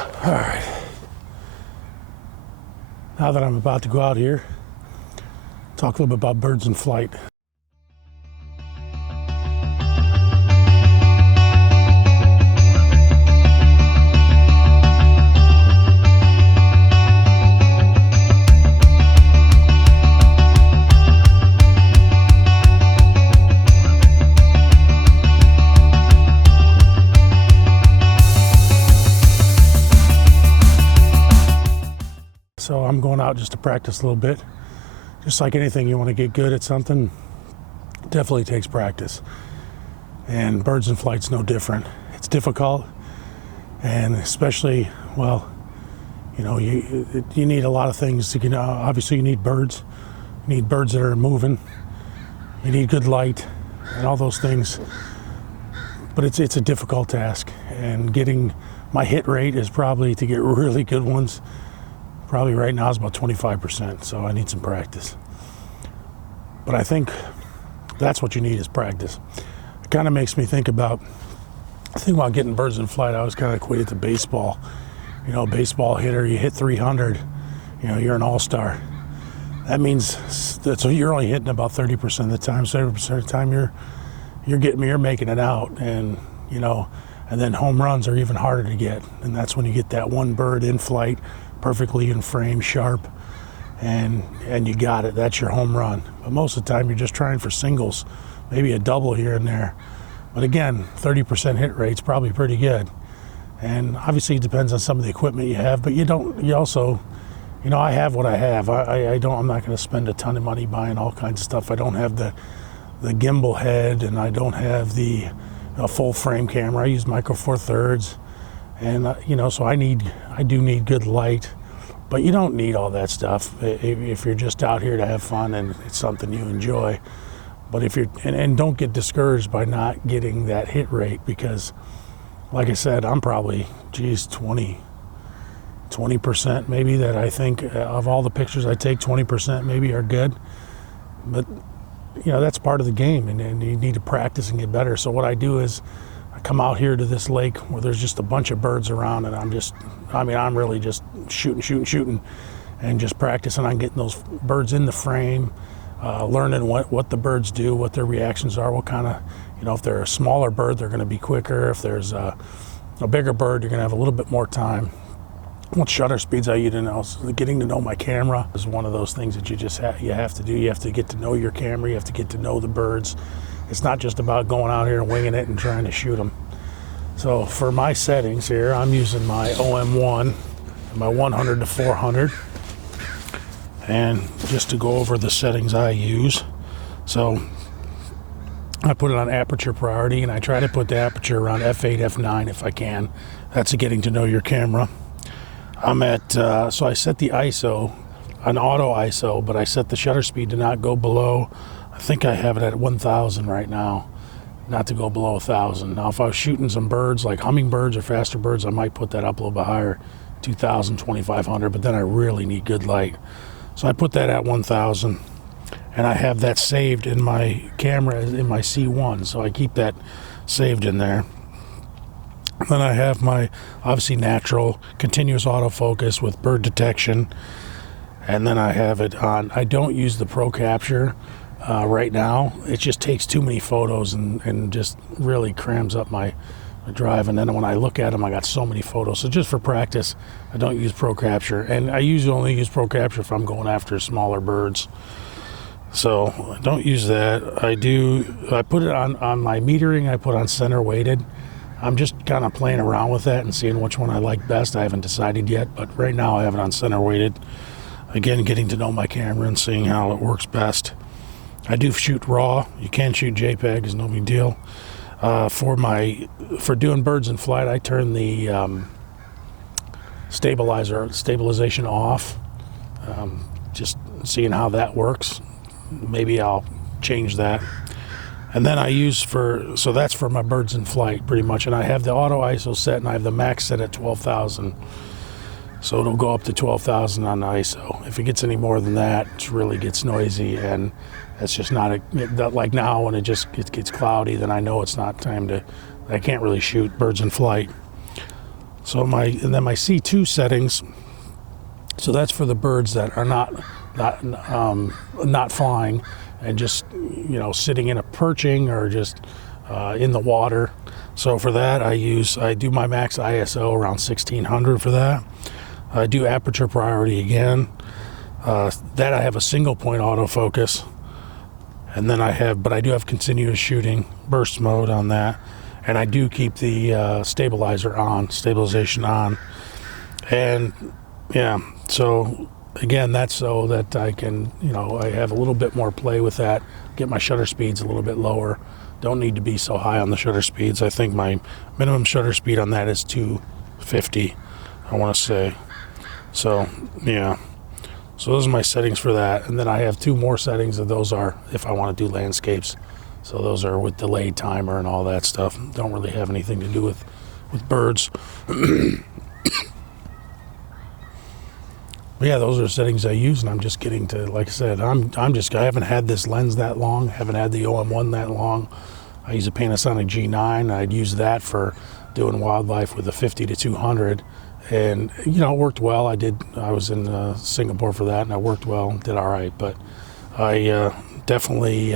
All right. Now that I'm about to go out here, talk a little bit about birds in flight. So I'm going out just to practice a little bit. Just like anything, you want to get good at something, definitely takes practice. And birds in flight's no different. It's difficult, and especially, well, you know, you need a lot of things. You can, obviously, you need birds. You need birds that are moving. You need good light and all those things. But it's a difficult task. And getting my hit rate is probably, to get really good ones, probably right now is about 25%, so I need some practice. But I think that's what you need, is practice. It kind of makes me think about getting birds in flight. I always kind of equate it to baseball. You know, baseball hitter, you hit 300, you know, you're an all-star. That means that, so you're only hitting about 30% of the time. 70% of the time you're making it out, and you know, and then home runs are even harder to get, and that's when you get that one bird in flight, perfectly in frame, sharp, and you got it. That's your home run. But most of the time you're just trying for singles, maybe a double here and there. But again, 30% hit rate's probably pretty good. And obviously it depends on some of the equipment you have, but you also, you know, I have what I have. I'm not going to spend a ton of money buying all kinds of stuff. I don't have the gimbal head, and I don't have the full frame camera. I use micro four thirds. And you know, so I do need good light, but you don't need all that stuff if you're just out here to have fun and it's something you enjoy. But if you're, and don't get discouraged by not getting that hit rate, because like I said, I'm probably, 20% maybe, that I think of all the pictures I take, 20% maybe are good. But you know, that's part of the game, and you need to practice and get better. So what I do is, I come out here to this lake where there's just a bunch of birds around, and I'm really just shooting, and just practicing on getting those birds in the frame, learning what the birds do, what their reactions are, what kind of, you know, if they're a smaller bird, they're going to be quicker. If there's a bigger bird, you're going to have a little bit more time. What shutter speeds I use to know. So getting to know my camera is one of those things that you have to do. You have to get to know your camera. You have to get to know the birds. It's not just about going out here and winging it and trying to shoot them. So for my settings here, I'm using my OM1, my 100 to 400. And just to go over the settings I use. So I put it on aperture priority, and I try to put the aperture around f8, f9 if I can. That's getting to know your camera. I'm at, so I set the ISO, an auto ISO, but I set the shutter speed to not go below, I think I have it at 1,000 right now, not to go below 1,000. Now, if I was shooting some birds, like hummingbirds or faster birds, I might put that up a little bit higher, 2,000, 2,500, but then I really need good light. So I put that at 1,000, and I have that saved in my camera, in my C1, so I keep that saved in there. Then I have my, obviously, natural, continuous autofocus with bird detection, and then I have it on, I don't use the Pro Capture right now. It just takes too many photos and just really crams up my drive, and then when I look at them, I got so many photos. So just for practice, I don't use Pro Capture, and I usually only use Pro Capture if I'm going after smaller birds. So I don't use that. I put it on my metering, I put on center weighted. I'm just kind of playing around with that and seeing which one I like best. I haven't decided yet, but right now I have it on center weighted. Again, getting to know my camera and seeing how it works best. I do shoot RAW. You can shoot JPEG, it's no big deal. For doing birds in flight, I turn the stabilization off. Just seeing how that works. Maybe I'll change that. And then I use so that's for my birds in flight pretty much. And I have the auto ISO set, and I have the max set at 12,000. So it'll go up to 12,000 on the ISO. If it gets any more than that, it really gets noisy, and it's just not like now when it gets cloudy, then I know it's not time to, I can't really shoot birds in flight. So and then my C2 settings. So that's for the birds that are not flying and just sitting in a perching or just in the water. So for that I do my max ISO around 1600 for that. I do aperture priority again. That I have a single point autofocus, and then I do have continuous shooting burst mode on that, and I do keep the stabilization on, and yeah. So again, that's so that I can, I have a little bit more play with that, get my shutter speeds a little bit lower. Don't need to be so high on the shutter speeds. I think my minimum shutter speed on that is 250, I want to say. So, yeah. So those are my settings for that. And then I have 2 more settings, and those are if I want to do landscapes. So those are with delayed timer and all that stuff. Don't really have anything to do with birds. Yeah, those are settings I use, and I'm just getting to, like I said, I haven't had this lens that long, haven't had the OM1 that long. I use a Panasonic G9. I'd use that for doing wildlife with a 50 to 200, and it worked well. I was in Singapore for that, and I worked well, did all right. But I definitely,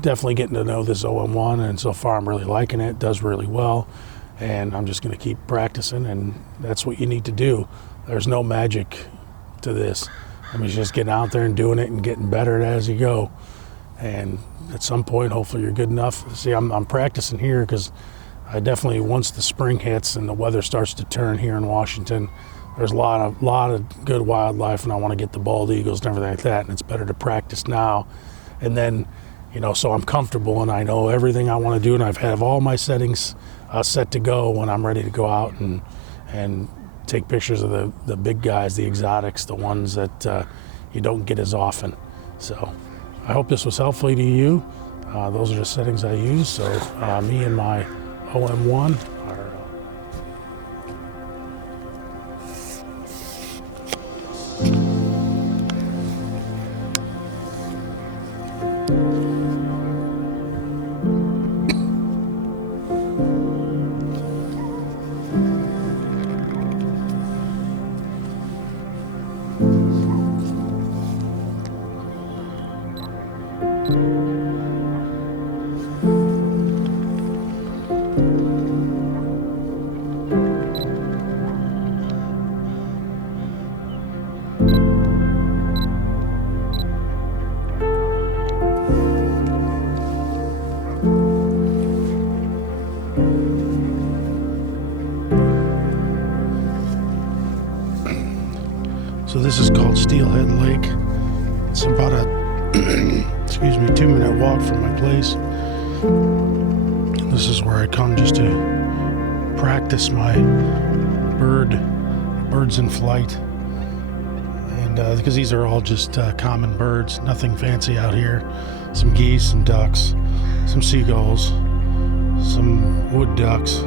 definitely getting to know this OM1, and so far I'm really liking it. It does really well. And I'm just going to keep practicing, and that's what you need to do. There's no magic to this. I mean, just getting out there and doing it and getting better at it as you go. And at some point, hopefully you're good enough. See, I'm practicing here because I definitely, once the spring hits and the weather starts to turn here in Washington, there's a lot of good wildlife, and I want to get the bald eagles and everything like that. And it's better to practice now. And then, so I'm comfortable and I know everything I want to do, and I've had all my settings set to go when I'm ready to go out and take pictures of the big guys, the exotics, the ones that you don't get as often. So I hope this was helpful to you. Those are the settings I use. So me and my OM1 are So this is called Steelhead Lake. It's about a 2-minute walk from my place. This is where I come just to practice my birds in flight. And because these are all just common birds, nothing fancy out here. Some geese, some ducks, some seagulls, some wood ducks,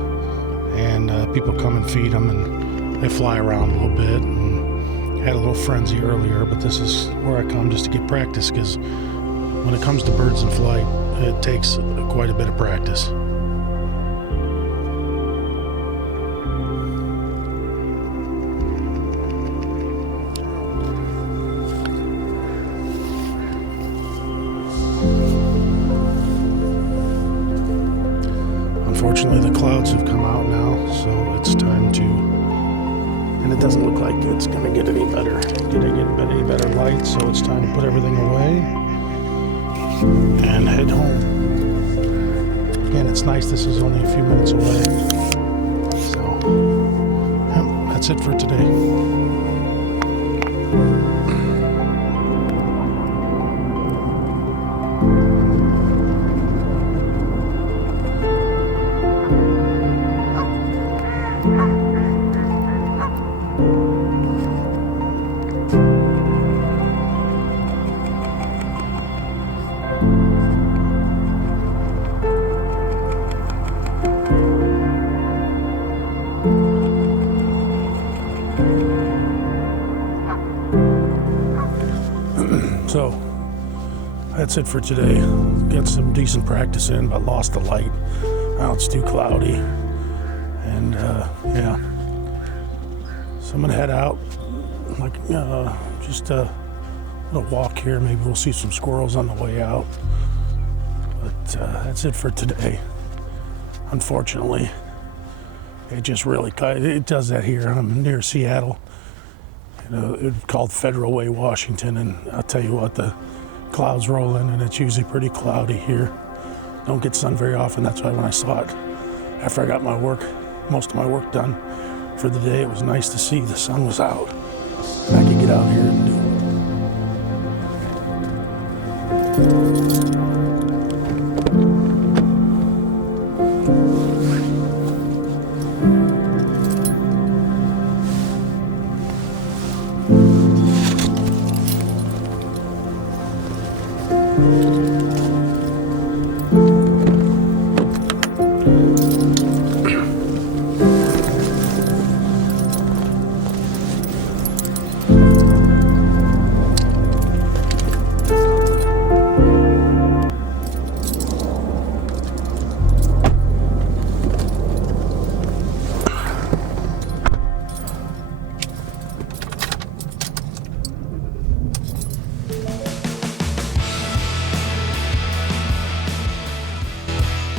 and people come and feed them, and they fly around a little bit. And had a little frenzy earlier, but this is where I come just to get practice, because when it comes to birds in flight, it takes quite a bit of practice. Unfortunately, the clouds have come out now, so it's time to, and it doesn't look like it's going to get any better, any better light, so it's time to put everything away and head home. Again, it's nice this is only a few minutes away. So, yeah, that's it for today. So that's it for today. Got some decent practice in, but lost the light. Now it's too cloudy. And yeah, so I'm gonna head out, like just a walk here. Maybe we'll see some squirrels on the way out. But that's it for today. Unfortunately, it just really it does that here. I'm near Seattle. It's called Federal Way, Washington, and I'll tell you what, the clouds roll in, and it's usually pretty cloudy here. Don't get sun very often. That's why when I saw it, after I got most of my work done for the day, it was nice to see the sun was out, and I could get out here and